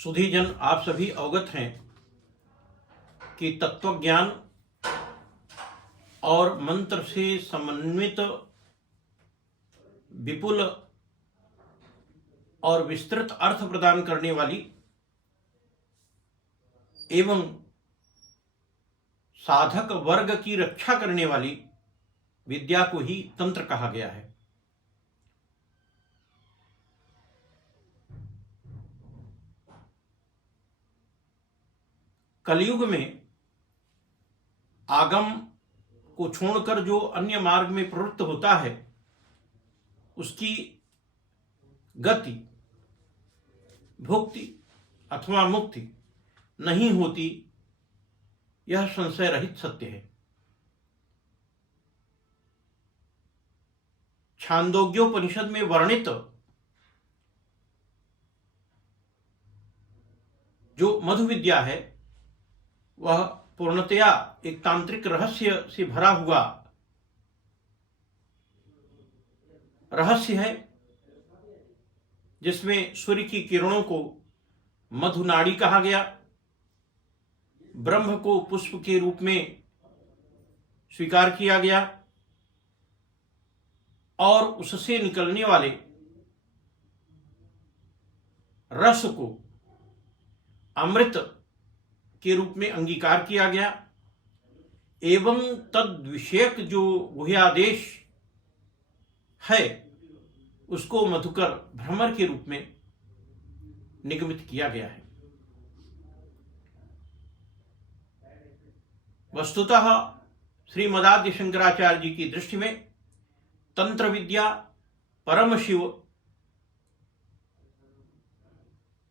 सुधीजन, आप सभी अवगत हैं कि तत्वज्ञान और मंत्र से समन्वित विपुल और विस्तृत अर्थ प्रदान करने वाली एवं साधक वर्ग की रक्षा करने वाली विद्या को ही तंत्र कहा गया है। कलयुग में आगम को छोड़कर जो अन्य मार्ग में प्रवृत्त होता है उसकी गति, भुक्ति अथवा मुक्ति नहीं होती, यह संशय रहित सत्य है। छांदोग्योपनिषद में वर्णित जो मधु विद्या है वह पूर्णतया एक तांत्रिक रहस्य से भरा हुआ रहस्य है, जिसमें सूर्य की किरणों को मधुनाड़ी कहा गया, ब्रह्म को पुष्प के रूप में स्वीकार किया गया और उससे निकलने वाले रस को अमृत के रूप में अंगीकार किया गया एवं तद विषयक जो गुह्यादेश है उसको मधुकर भ्रमर के रूप में निगमित किया गया है। वस्तुतः श्रीमदादि शंकराचार्य जी की दृष्टि में तंत्र विद्या परम शिव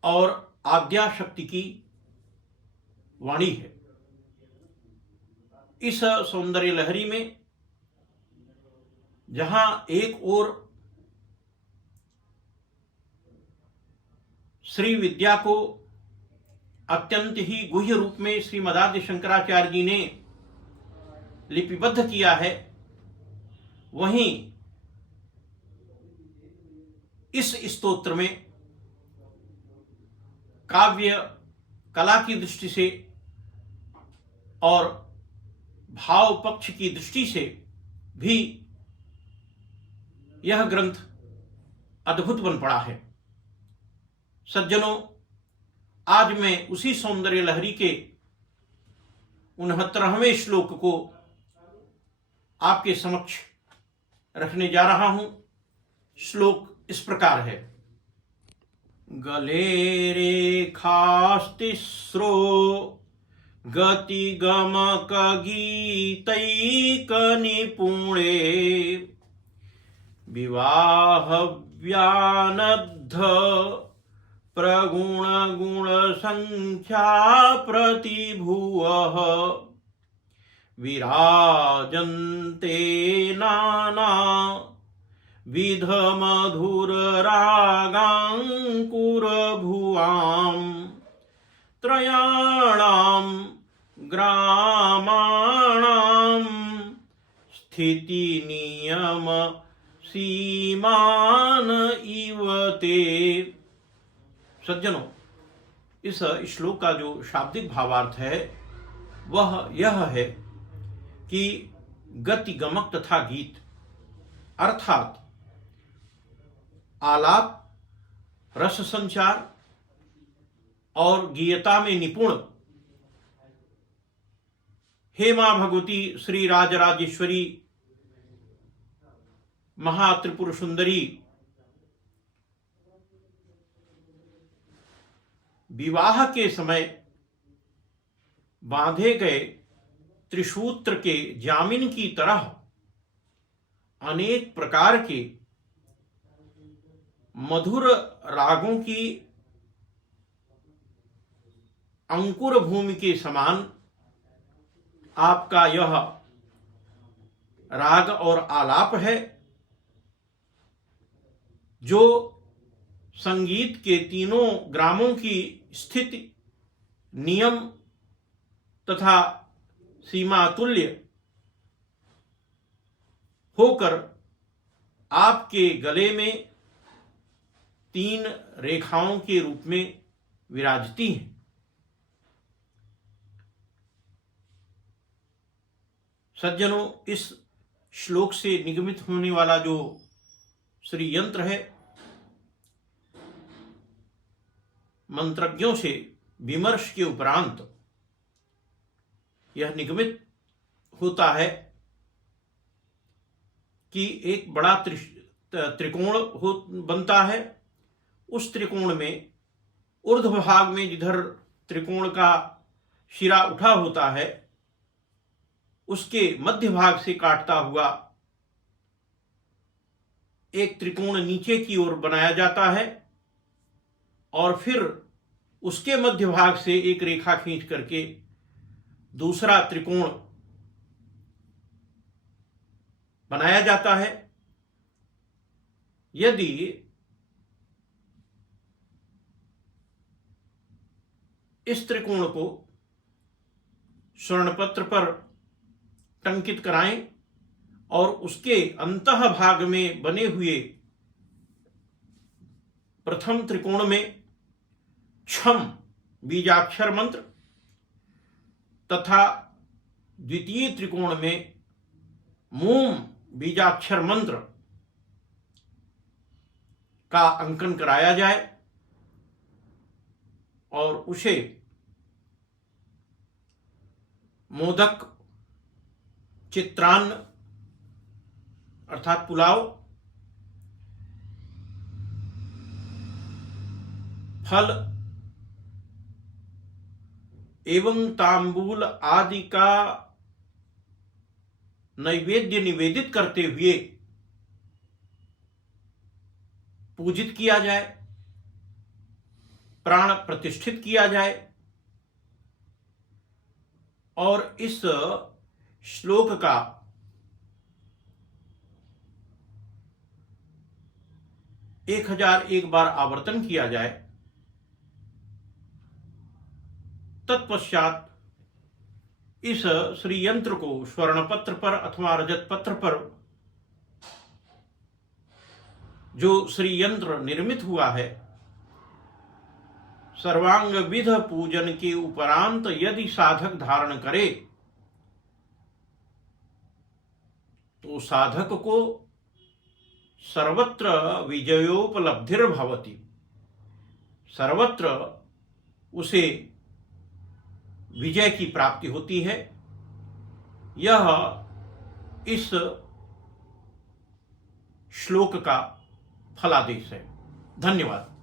और आद्या शक्ति की वाणी है। इस सौंदर्य लहरी में जहां एक ओर श्री विद्या को अत्यंत ही गुह्य रूप में श्रीमदादि शंकराचार्य जी ने लिपिबद्ध किया है, वहीं इस स्तोत्र में काव्य कला की दृष्टि से और भाव पक्ष की दृष्टि से भी यह ग्रंथ अद्भुत बन पड़ा है। सज्जनों, आज मैं उसी सौंदर्य लहरी के 69वें श्लोक को आपके समक्ष रखने जा रहा हूं। श्लोक इस प्रकार है। गले रेखास्तिस्रो गति गमक गीतैक निपुणे विवाह व्यानद्ध प्रगुण गुण संख्या प्रतिभुवः विराजन्ते नाना विध मधुर रागांकुर भुवाम त्रयाणाम ग्रामाणाम स्थिति नियम सीमान इवते। सज्जनों, इस श्लोक का जो शाब्दिक भावार्थ है वह यह है कि गति, गमक तथा गीत अर्थात आलाप, रस संचार और गीयता में निपुण हे मां भगवती श्री राजराजेश्वरी महात्रिपुर सुंदरी विवाह के समय बांधे गए त्रिसूत्र के जामिन की तरह अनेक प्रकार के मधुर रागों की अंकुर भूमि के समान आपका यह राग और आलाप है, जो संगीत के तीनों ग्रामों की स्थिति, नियम तथा सीमा तुल्य होकर आपके गले में 3 रेखाओं के रूप में विराजती हैं। सज्जनों, इस श्लोक से निगमित होने वाला जो श्री यंत्र है, मंत्रज्ञों से विमर्श के उपरांत यह निगमित होता है कि एक बड़ा त्रिकोण बनता है। उस त्रिकोण में ऊर्ध्व भाग में जिधर त्रिकोण का शिरा उठा होता है, उसके मध्य भाग से काटता हुआ एक त्रिकोण नीचे की ओर बनाया जाता है और फिर उसके मध्य भाग से एक रेखा खींच करके दूसरा त्रिकोण बनाया जाता है। यदि इस त्रिकोण को स्वर्णपत्र पर टंकित कराएं और उसके अंतः भाग में बने हुए प्रथम त्रिकोण में छम बीजाक्षर मंत्र तथा द्वितीय त्रिकोण में मूम बीजाक्षर मंत्र का अंकन कराया जाए और उसे मोदक, चित्रान्न अर्थात पुलाव, फल एवं तांबूल आदि का नैवेद्य निवेदित करते हुए पूजित किया जाए, प्राण प्रतिष्ठित किया जाए। और इस श्लोक का एक 1001 बार आवर्तन किया जाए। तत्पश्चात इस श्री यंत्र को स्वर्ण पत्र पर अथवा रजत पत्र पर जो श्री यंत्र निर्मित हुआ है, सर्वांग विध पूजन के उपरांत यदि साधक धारण करे तो साधक को सर्वत्र विजयोपलब्धिर्भवति, सर्वत्र उसे विजय की प्राप्ति होती है। यह इस श्लोक का फलादेश है। धन्यवाद।